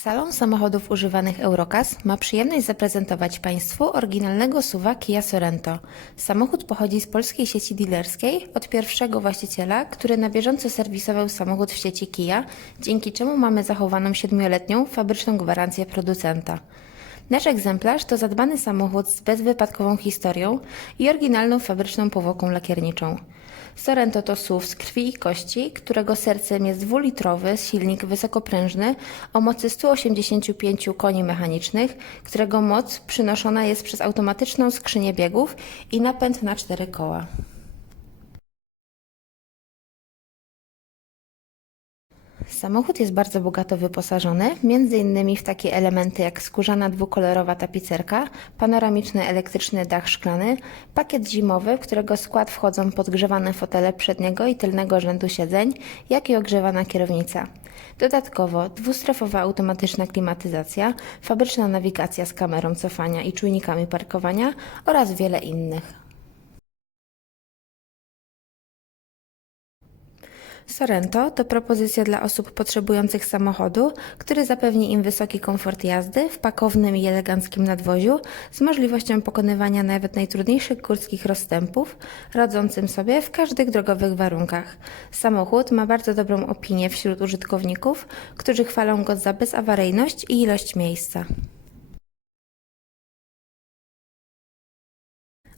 Salon samochodów używanych Eurokas ma przyjemność zaprezentować Państwu oryginalnego SUVa Kia Sorento. Samochód pochodzi z polskiej sieci dealerskiej od pierwszego właściciela, który na bieżąco serwisował samochód w sieci Kia, dzięki czemu mamy zachowaną 7-letnią fabryczną gwarancję producenta. Nasz egzemplarz to zadbany samochód z bezwypadkową historią i oryginalną fabryczną powłoką lakierniczą. Sorento to SUV z krwi i kości, którego sercem jest dwulitrowy silnik wysokoprężny o mocy 185 koni mechanicznych, którego moc przynoszona jest przez automatyczną skrzynię biegów i napęd na cztery koła. Samochód jest bardzo bogato wyposażony, m.in. w takie elementy jak skórzana dwukolorowa tapicerka, panoramiczny elektryczny dach szklany, pakiet zimowy, w którego skład wchodzą podgrzewane fotele przedniego i tylnego rzędu siedzeń, jak i ogrzewana kierownica. Dodatkowo dwustrefowa automatyczna klimatyzacja, fabryczna nawigacja z kamerą cofania i czujnikami parkowania oraz wiele innych. Sorento to propozycja dla osób potrzebujących samochodu, który zapewni im wysoki komfort jazdy w pakownym i eleganckim nadwoziu z możliwością pokonywania nawet najtrudniejszych górskich rozstępów, radzącym sobie w każdych drogowych warunkach. Samochód ma bardzo dobrą opinię wśród użytkowników, którzy chwalą go za bezawaryjność i ilość miejsca.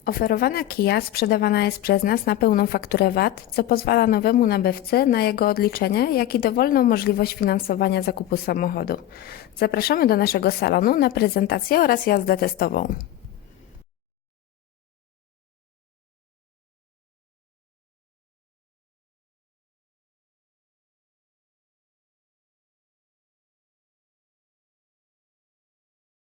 Oferowana Kia sprzedawana jest przez nas na pełną fakturę VAT, co pozwala nowemu nabywcy na jego odliczenie, jak i dowolną możliwość finansowania zakupu samochodu. Zapraszamy do naszego salonu na prezentację oraz jazdę testową.